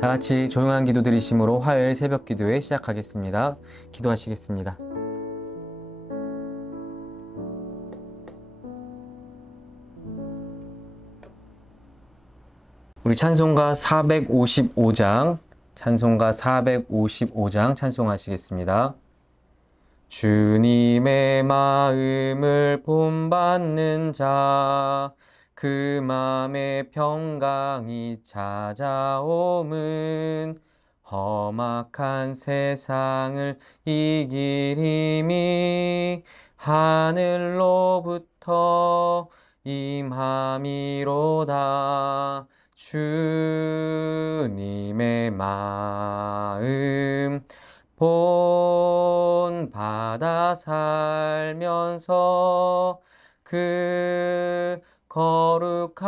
다 같이 조용한 기도 드리심으로 화요일 새벽 기도회 시작하겠습니다. 기도하시겠습니다. 우리 찬송가 455장, 찬송가 455장 찬송하시겠습니다. 주님의 마음을 본받는 자, 그 맘에 평강이 찾아옴은 험악한 세상을 이길 힘이 하늘로부터 임함이로다. 주님의 마음 본받아 살면서 그 거룩하심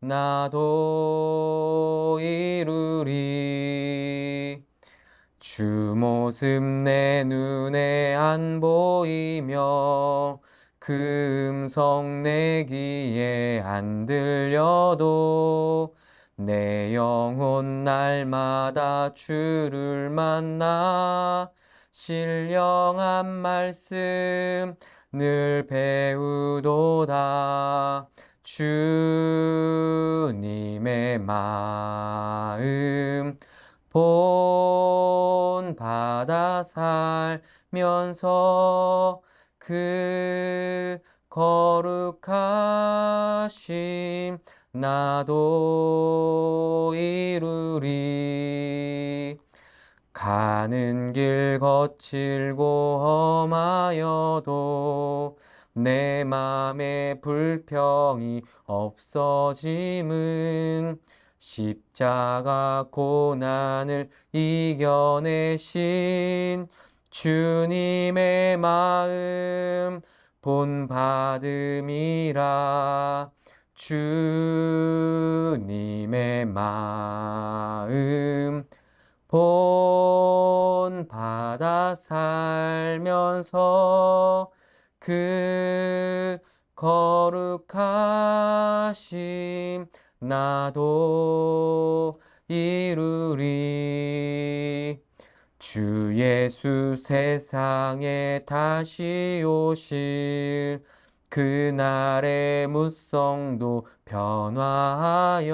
나도 이루리. 주 모습 내 눈에 안 보이며 그 음성 내 귀에 안 들려도 내 영혼 날마다 주를 만나 신령한 말씀 늘 배우도다. 주님의 마음 본받아 살면서 그 거룩하심 나도 이루리. 가는 길 거칠고 험하여도 내 맘에 불평이 없어짐은 십자가 고난을 이겨내신 주님의 마음 본받음이라. 주님의 마음 본받아 살면서 그 거룩하심 나도 이루리. 주 예수 세상에 다시 오실 그날의 무성도 변화하여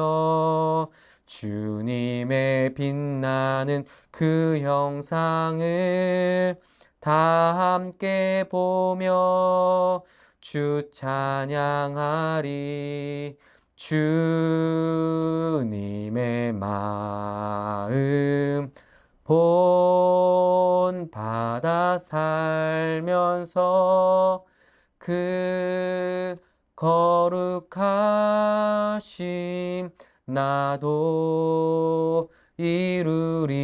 주님의 빛나는 그 형상을 다 함께 보며 주 찬양하리. 주님의 마음 본받아 살면서 그 거룩하심 나도 이루리.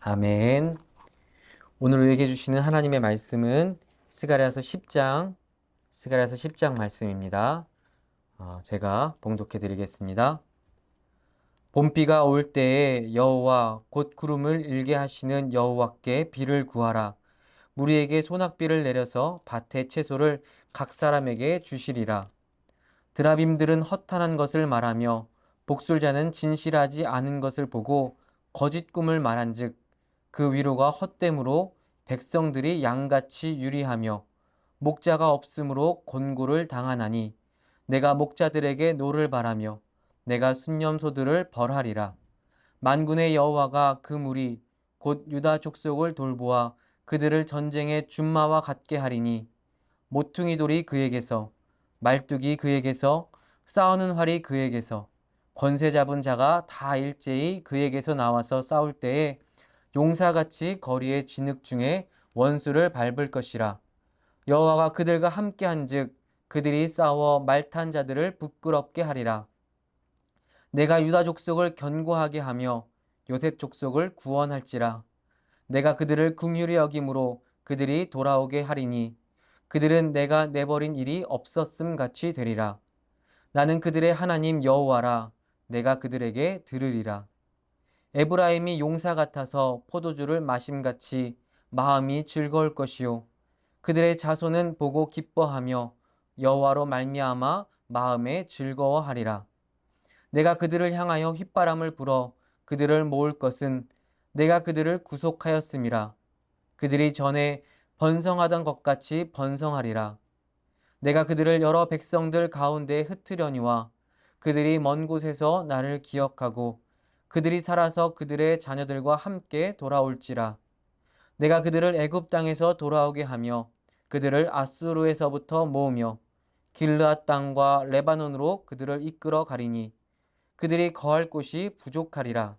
아멘. 오늘 우리에게 주시는 하나님의 말씀은 스가랴서 10장 말씀입니다. 제가 봉독해 드리겠습니다. 봄비가 올 때에 여호와 곧 구름을 일게 하시는 여호와께 비를 구하라. 무리에게 소낙비를 내려서 밭의 채소를 각 사람에게 주시리라. 드라빔들은 허탄한 것을 말하며 복술자는 진실하지 않은 것을 보고 거짓 꿈을 말한즉 그 위로가 헛됨으로 백성들이 양같이 유리하며 목자가 없으므로 곤고를 당하나니 내가 목자들에게 노를 바라며 내가 순념소들을 벌하리라. 만군의 여호와가 그 무리 곧 유다 족속을 돌보아 그들을 전쟁의 준마와 같게 하리니 모퉁이 돌이 그에게서 말뚝이 그에게서 싸우는 활이 그에게서 권세 잡은 자가 다 일제히 그에게서 나와서 싸울 때에 용사같이 거리의 진흙 중에 원수를 밟을 것이라. 여호와가 그들과 함께한즉 그들이 싸워 말탄 자들을 부끄럽게 하리라. 내가 유다 족속을 견고하게 하며 요셉 족속을 구원할지라. 내가 그들을 긍휼히 여김으로 그들이 돌아오게 하리니 그들은 내가 내버린 일이 없었음 같이 되리라. 나는 그들의 하나님 여호와라. 내가 그들에게 들으리라. 에브라임이 용사 같아서 포도주를 마심같이 마음이 즐거울 것이요 그들의 자손은 보고 기뻐하며 여호와로 말미암아 마음에 즐거워하리라. 내가 그들을 향하여 휘바람을 불어 그들을 모을 것은 내가 그들을 구속하였음이라. 그들이 전에 번성하던 것 같이 번성하리라. 내가 그들을 여러 백성들 가운데 흩으려니와 그들이 먼 곳에서 나를 기억하고 그들이 살아서 그들의 자녀들과 함께 돌아올지라. 내가 그들을 애굽 땅에서 돌아오게 하며 그들을 아수르에서부터 모으며 길르앗 땅과 레바논으로 그들을 이끌어 가리니 그들이 거할 곳이 부족하리라.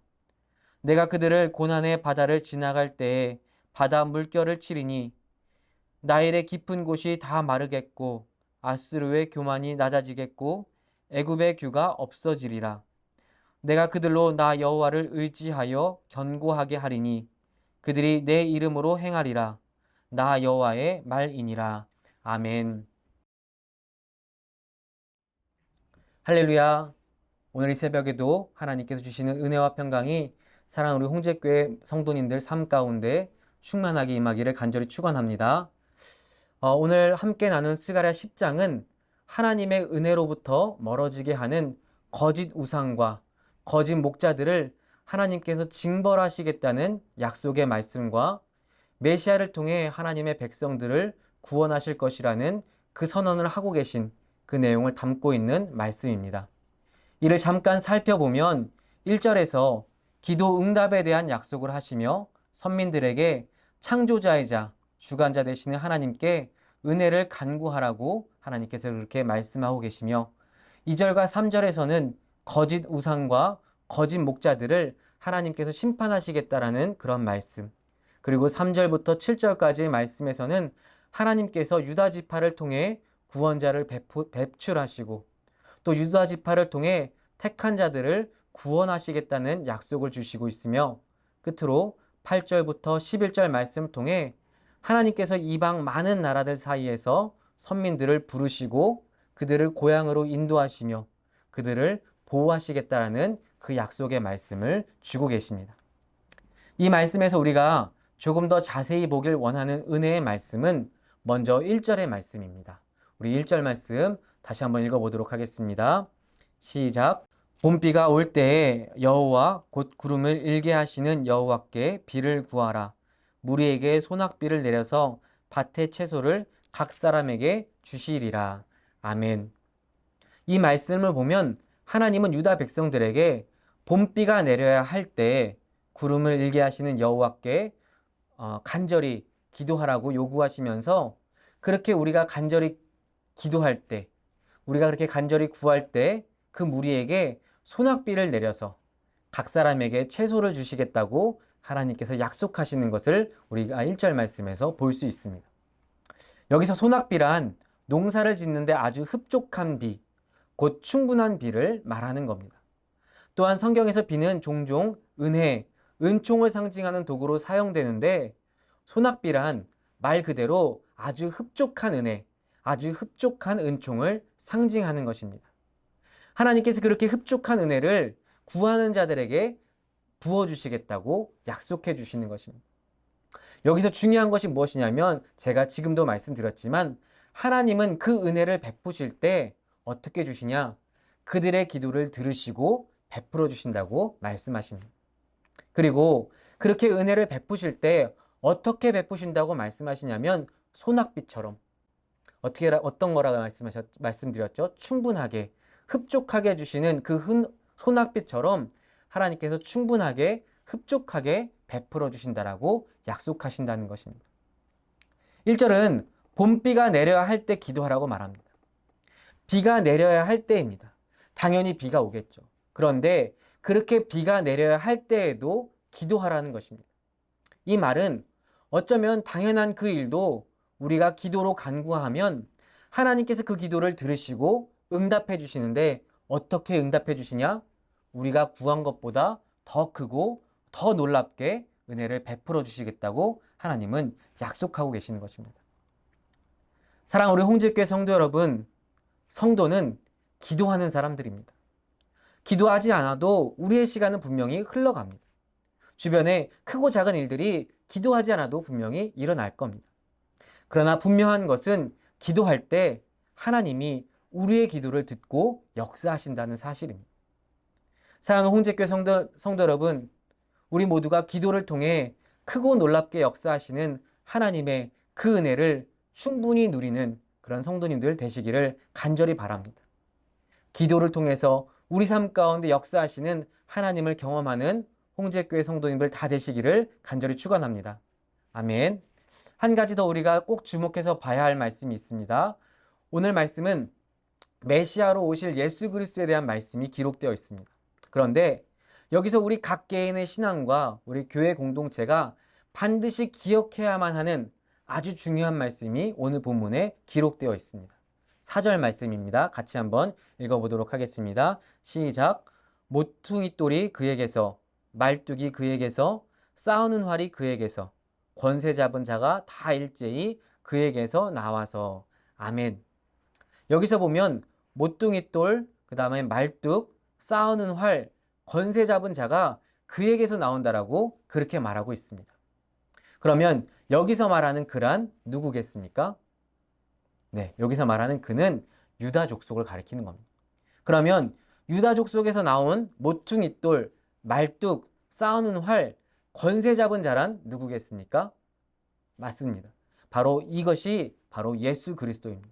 내가 그들을 고난의 바다를 지나갈 때에 바다 물결을 치리니 나일의 깊은 곳이 다 마르겠고 아수르의 교만이 낮아지겠고 애굽의 규가 없어지리라. 내가 그들로 나 여호와를 의지하여 견고하게 하리니 그들이 내 이름으로 행하리라. 나 여호와의 말이니라. 아멘. 할렐루야. 오늘 이 새벽에도 하나님께서 주시는 은혜와 평강이 사랑하는 우리 홍제교회 성도님들 삶 가운데 충만하게 임하기를 간절히 축원합니다. 오늘 함께 나눈 스가랴 10장은 하나님의 은혜로부터 멀어지게 하는 거짓 우상과 거짓 목자들을 하나님께서 징벌하시겠다는 약속의 말씀과 메시아를 통해 하나님의 백성들을 구원하실 것이라는 그 선언을 하고 계신 그 내용을 담고 있는 말씀입니다. 이를 잠깐 살펴보면 1절에서 기도 응답에 대한 약속을 하시며 선민들에게 창조자이자 주관자 되시는 하나님께 은혜를 간구하라고 하나님께서 그렇게 말씀하고 계시며 2절과 3절에서는 거짓 우상과 거짓 목자들을 하나님께서 심판하시겠다라는 그런 말씀, 그리고 3절부터 7절까지의 말씀에서는 하나님께서 유다 지파를 통해 구원자를 배출하시고 또 유다 지파를 통해 택한 자들을 구원하시겠다는 약속을 주시고 있으며 끝으로 8절부터 11절 말씀을 통해 하나님께서 이방 많은 나라들 사이에서 선민들을 부르시고 그들을 고향으로 인도하시며 그들을 보호하시겠다라는 그 약속의 말씀을 주고 계십니다. 이 말씀에서 우리가 조금 더 자세히 보길 원하는 은혜의 말씀은 먼저 1절의 말씀입니다. 우리 1절 말씀 다시 한번 읽어보도록 하겠습니다. 시작. 봄비가 올 때에 여호와 곧 구름을 일게 하시는 여호와께 비를 구하라. 무리에게 소낙비를 내려서 밭의 채소를 각 사람에게 주시리라. 아멘. 이 말씀을 보면 하나님은 유다 백성들에게 봄비가 내려야 할 때 구름을 일게 하시는 여호와께 간절히 기도하라고 요구하시면서 그렇게 우리가 간절히 기도할 때, 우리가 그렇게 간절히 구할 때 그 무리에게 소낙비를 내려서 각 사람에게 채소를 주시겠다고 하나님께서 약속하시는 것을 우리가 1절 말씀에서 볼 수 있습니다. 여기서 소낙비란 농사를 짓는데 아주 흡족한 비, 곧 충분한 비를 말하는 겁니다. 또한 성경에서 비는 종종 은혜, 은총을 상징하는 도구로 사용되는데 소낙비란 말 그대로 아주 흡족한 은혜, 아주 흡족한 은총을 상징하는 것입니다. 하나님께서 그렇게 흡족한 은혜를 구하는 자들에게 부어주시겠다고 약속해 주시는 것입니다. 여기서 중요한 것이 무엇이냐면 제가 지금도 말씀드렸지만 하나님은 그 은혜를 베푸실 때 어떻게 주시냐? 그들의 기도를 들으시고 베풀어 주신다고 말씀하십니다. 그리고 그렇게 은혜를 베푸실 때 어떻게 베푸신다고 말씀하시냐면 소낙비처럼 어떤 거라고 말씀드렸죠? 충분하게, 흡족하게 해주시는 그 소낙비처럼 하나님께서 충분하게, 흡족하게 베풀어 주신다라고 약속하신다는 것입니다. 1절은 봄비가 내려야 할 때 기도하라고 말합니다. 비가 내려야 할 때입니다. 당연히 비가 오겠죠. 그런데 그렇게 비가 내려야 할 때에도 기도하라는 것입니다. 이 말은 어쩌면 당연한 그 일도 우리가 기도로 간구하면 하나님께서 그 기도를 들으시고 응답해 주시는데 어떻게 응답해 주시냐? 우리가 구한 것보다 더 크고 더 놀랍게 은혜를 베풀어 주시겠다고 하나님은 약속하고 계시는 것입니다. 사랑하는 우리 홍제교회 성도 여러분, 성도는 기도하는 사람들입니다. 기도하지 않아도 우리의 시간은 분명히 흘러갑니다. 주변에 크고 작은 일들이 기도하지 않아도 분명히 일어날 겁니다. 그러나 분명한 것은 기도할 때 하나님이 우리의 기도를 듣고 역사하신다는 사실입니다. 사랑하는 홍제교회 성도 여러분, 우리 모두가 기도를 통해 크고 놀랍게 역사하시는 하나님의 그 은혜를 충분히 누리는 그런 성도님들 되시기를 간절히 바랍니다. 기도를 통해서 우리 삶 가운데 역사하시는 하나님을 경험하는 홍제교회 성도님들 다 되시기를 간절히 축원합니다. 아멘. 한 가지 더 우리가 꼭 주목해서 봐야 할 말씀이 있습니다. 오늘 말씀은 메시아로 오실 예수 그리스도에 대한 말씀이 기록되어 있습니다. 그런데 여기서 우리 각 개인의 신앙과 우리 교회 공동체가 반드시 기억해야만 하는 아주 중요한 말씀이 오늘 본문에 기록되어 있습니다. 4절 말씀입니다. 같이 한번 읽어보도록 하겠습니다. 시작. 모퉁이 돌이 그에게서, 말뚝이 그에게서, 싸우는 활이 그에게서, 권세 잡은 자가 다 일제히 그에게서 나와서. 아멘. 여기서 보면 모퉁이 돌, 그 다음에 말뚝, 싸우는 활, 권세 잡은 자가 그에게서 나온다라고 그렇게 말하고 있습니다. 그러면 여기서 말하는 그란 누구겠습니까? 네, 여기서 말하는 그는 유다 족속을 가리키는 겁니다. 그러면 유다 족속에서 나온 모퉁이 돌, 말뚝, 싸우는 활, 권세 잡은 자란 누구겠습니까? 맞습니다. 바로 이것이 바로 예수 그리스도입니다.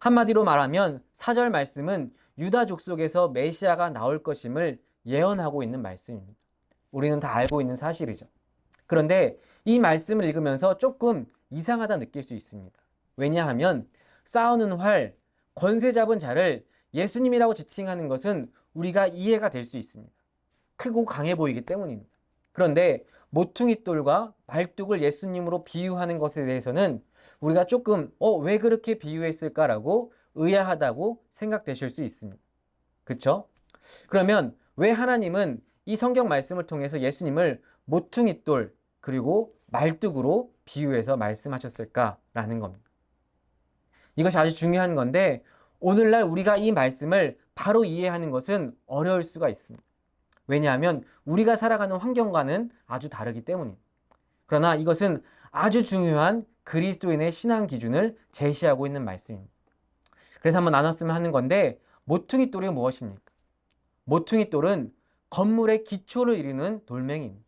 한마디로 말하면 4절 말씀은 유다 족속에서 메시아가 나올 것임을 예언하고 있는 말씀입니다. 우리는 다 알고 있는 사실이죠. 그런데 이 말씀을 읽으면서 조금 이상하다 느낄 수 있습니다. 왜냐하면 싸우는 활, 권세 잡은 자를 예수님이라고 지칭하는 것은 우리가 이해가 될 수 있습니다. 크고 강해 보이기 때문입니다. 그런데 모퉁이 돌과 말뚝을 예수님으로 비유하는 것에 대해서는 우리가 조금 왜 그렇게 비유했을까라고 의아하다고 생각되실 수 있습니다. 그렇죠? 그러면 왜 하나님은 이 성경 말씀을 통해서 예수님을 모퉁이 돌 그리고 말뚝으로 비유해서 말씀하셨을까라는 겁니다. 이것이 아주 중요한 건데 오늘날 우리가 이 말씀을 바로 이해하는 것은 어려울 수가 있습니다. 왜냐하면 우리가 살아가는 환경과는 아주 다르기 때문입니다. 그러나 이것은 아주 중요한 그리스도인의 신앙 기준을 제시하고 있는 말씀입니다. 그래서 한번 나눴으면 하는 건데 모퉁이 돌이 무엇입니까? 모퉁이 돌은 건물의 기초를 이루는 돌멩이입니다.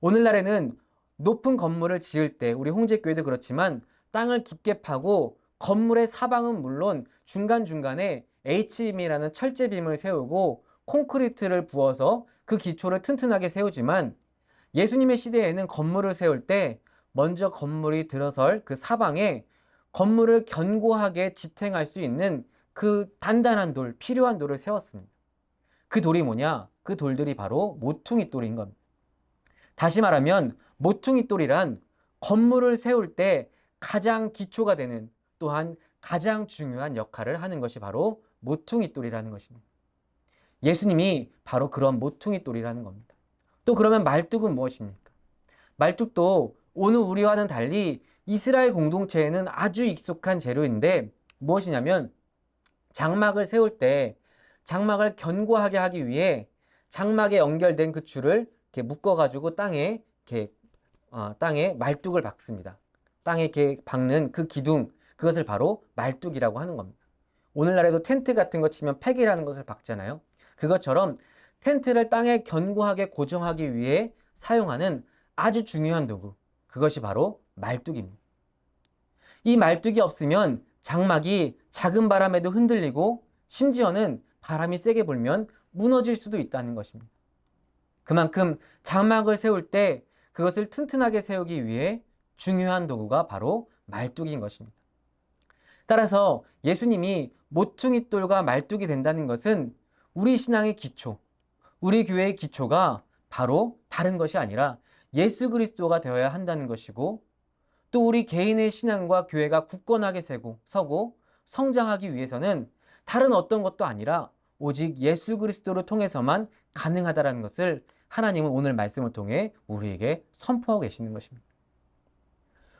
오늘날에는 높은 건물을 지을 때 우리 홍제교회도 그렇지만 땅을 깊게 파고 건물의 사방은 물론 중간중간에 H빔이라는 철제빔을 세우고 콘크리트를 부어서 그 기초를 튼튼하게 세우지만 예수님의 시대에는 건물을 세울 때 먼저 건물이 들어설 그 사방에 건물을 견고하게 지탱할 수 있는 그 단단한 돌, 필요한 돌을 세웠습니다. 그 돌이 뭐냐? 그 돌들이 바로 모퉁이 돌인 겁니다. 다시 말하면 모퉁이 돌이란 건물을 세울 때 가장 기초가 되는 또한 가장 중요한 역할을 하는 것이 바로 모퉁이 돌이라는 것입니다. 예수님이 바로 그런 모퉁이 돌이라는 겁니다. 또 그러면 말뚝은 무엇입니까? 말뚝도 오늘 우리와는 달리 이스라엘 공동체에는 아주 익숙한 재료인데 무엇이냐면 장막을 세울 때 장막을 견고하게 하기 위해 장막에 연결된 그 줄을 이렇게 묶어가지고 땅에 말뚝을 박습니다. 땅에 이렇게 박는 그 기둥, 그것을 바로 말뚝이라고 하는 겁니다. 오늘날에도 텐트 같은 거 치면 팩이라는 것을 박잖아요. 그것처럼 텐트를 땅에 견고하게 고정하기 위해 사용하는 아주 중요한 도구, 그것이 바로 말뚝입니다. 이 말뚝이 없으면 장막이 작은 바람에도 흔들리고 심지어는 바람이 세게 불면 무너질 수도 있다는 것입니다. 그만큼 장막을 세울 때 그것을 튼튼하게 세우기 위해 중요한 도구가 바로 말뚝인 것입니다. 따라서 예수님이 모퉁이 돌과 말뚝이 된다는 것은 우리 신앙의 기초, 우리 교회의 기초가 바로 다른 것이 아니라 예수 그리스도가 되어야 한다는 것이고 또 우리 개인의 신앙과 교회가 굳건하게 서고 성장하기 위해서는 다른 어떤 것도 아니라 오직 예수 그리스도를 통해서만 가능하다는 것을 하나님은 오늘 말씀을 통해 우리에게 선포하고 계시는 것입니다.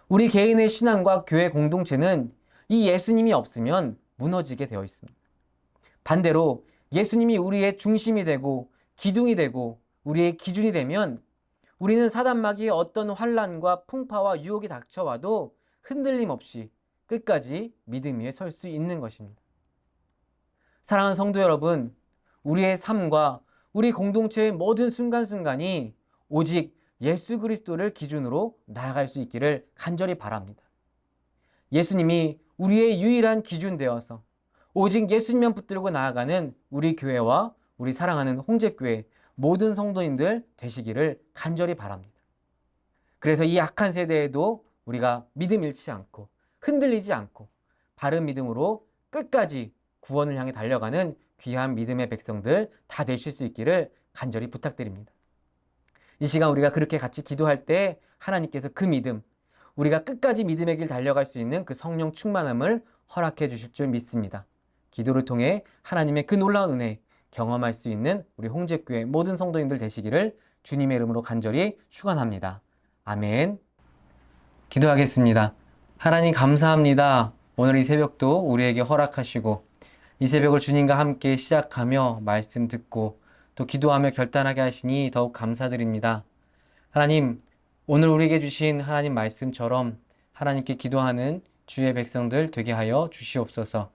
우리 개인의 신앙과 교회 공동체는 이 예수님이 없으면 무너지게 되어 있습니다. 반대로 예수님이 우리의 중심이 되고 기둥이 되고 우리의 기준이 되면 우리는 사단마귀의 어떤 환난과 풍파와 유혹이 닥쳐와도 흔들림 없이 끝까지 믿음 위에 설 수 있는 것입니다. 사랑하는 성도 여러분, 우리의 삶과 우리 공동체의 모든 순간순간이 오직 예수 그리스도를 기준으로 나아갈 수 있기를 간절히 바랍니다. 예수님이 우리의 유일한 기준 되어서 오직 예수님만 붙들고 나아가는 우리 교회와 우리 사랑하는 홍제교회 모든 성도님들 되시기를 간절히 바랍니다. 그래서 이 악한 세대에도 우리가 믿음 잃지 않고 흔들리지 않고 바른 믿음으로 끝까지 구원을 향해 달려가는 귀한 믿음의 백성들 다 되실 수 있기를 간절히 부탁드립니다. 이 시간 우리가 그렇게 같이 기도할 때 하나님께서 그 믿음, 우리가 끝까지 믿음의 길 달려갈 수 있는 그 성령 충만함을 허락해 주실 줄 믿습니다. 기도를 통해 하나님의 그 놀라운 은혜 경험할 수 있는 우리 홍제교회 모든 성도님들 되시기를 주님의 이름으로 간절히 축원합니다. 아멘. 기도하겠습니다. 하나님 감사합니다. 오늘 이 새벽도 우리에게 허락하시고 이 새벽을 주님과 함께 시작하며 말씀 듣고 또 기도하며 결단하게 하시니 더욱 감사드립니다. 하나님, 오늘 우리에게 주신 하나님 말씀처럼 하나님께 기도하는 주의 백성들 되게 하여 주시옵소서.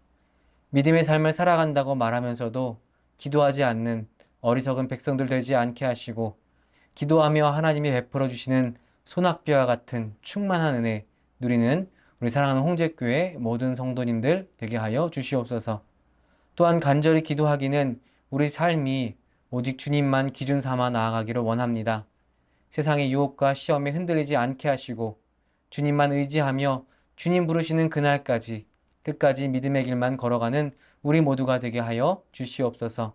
믿음의 삶을 살아간다고 말하면서도 기도하지 않는 어리석은 백성들 되지 않게 하시고 기도하며 하나님이 베풀어 주시는 소낙비와 같은 충만한 은혜 누리는 우리 사랑하는 홍제교회 모든 성도님들 되게 하여 주시옵소서. 또한 간절히 기도하기는 우리 삶이 오직 주님만 기준 삼아 나아가기를 원합니다. 세상의 유혹과 시험에 흔들리지 않게 하시고 주님만 의지하며 주님 부르시는 그날까지 끝까지 믿음의 길만 걸어가는 우리 모두가 되게 하여 주시옵소서.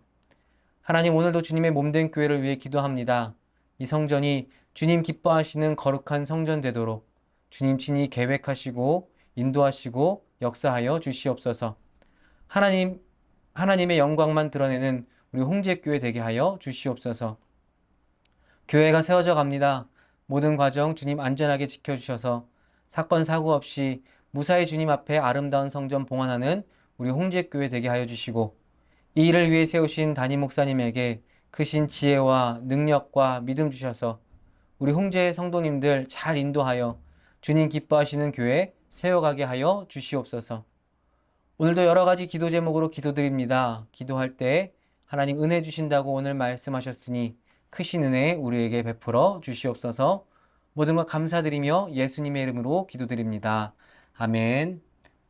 하나님, 오늘도 주님의 몸된 교회를 위해 기도합니다. 이 성전이 주님 기뻐하시는 거룩한 성전 되도록 주님 친히 계획하시고 인도하시고 역사하여 주시옵소서. 하나님의 영광만 드러내는 우리 홍제교회 되게 하여 주시옵소서. 교회가 세워져 갑니다. 모든 과정 주님 안전하게 지켜주셔서 사건 사고 없이 무사히 주님 앞에 아름다운 성전 봉헌하는 우리 홍제교회 되게 하여 주시고 이 일을 위해 세우신 담임 목사님에게 크신 지혜와 능력과 믿음 주셔서 우리 홍제 성도님들 잘 인도하여 주님 기뻐하시는 교회 세워가게 하여 주시옵소서. 오늘도 여러 가지 기도 제목으로 기도드립니다. 기도할 때 하나님 은혜 주신다고 오늘 말씀하셨으니 크신 은혜 우리에게 베풀어 주시옵소서. 모든 것 감사드리며 예수님의 이름으로 기도드립니다. 아멘.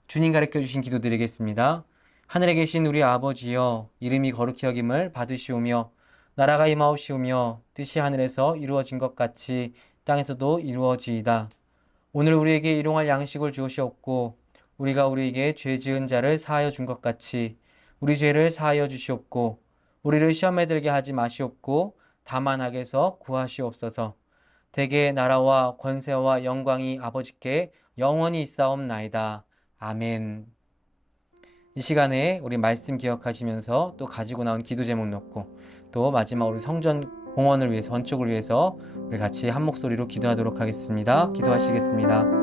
주님 가르쳐 주신 기도 드리겠습니다. 하늘에 계신 우리 아버지여, 이름이 거룩히 여김을 받으시오며 나라가 임하옵시오며 뜻이 하늘에서 이루어진 것 같이 땅에서도 이루어지이다. 오늘 우리에게 일용할 양식을 주시옵고 우리가 우리에게 죄 지은 자를 사하여 준 것 같이 우리 죄를 사하여 주시옵고 우리를 시험에 들게 하지 마시옵고 다만 악에서 구하시옵소서. 대개 나라와 권세와 영광이 아버지께 영원히 있사옵나이다. 아멘. 이 시간에 우리 말씀 기억하시면서 또 가지고 나온 기도 제목 놓고 또 마지막으로 성전 봉헌을 위해서, 건축을 위해서 우리 같이 한 목소리로 기도하도록 하겠습니다. 기도하시겠습니다.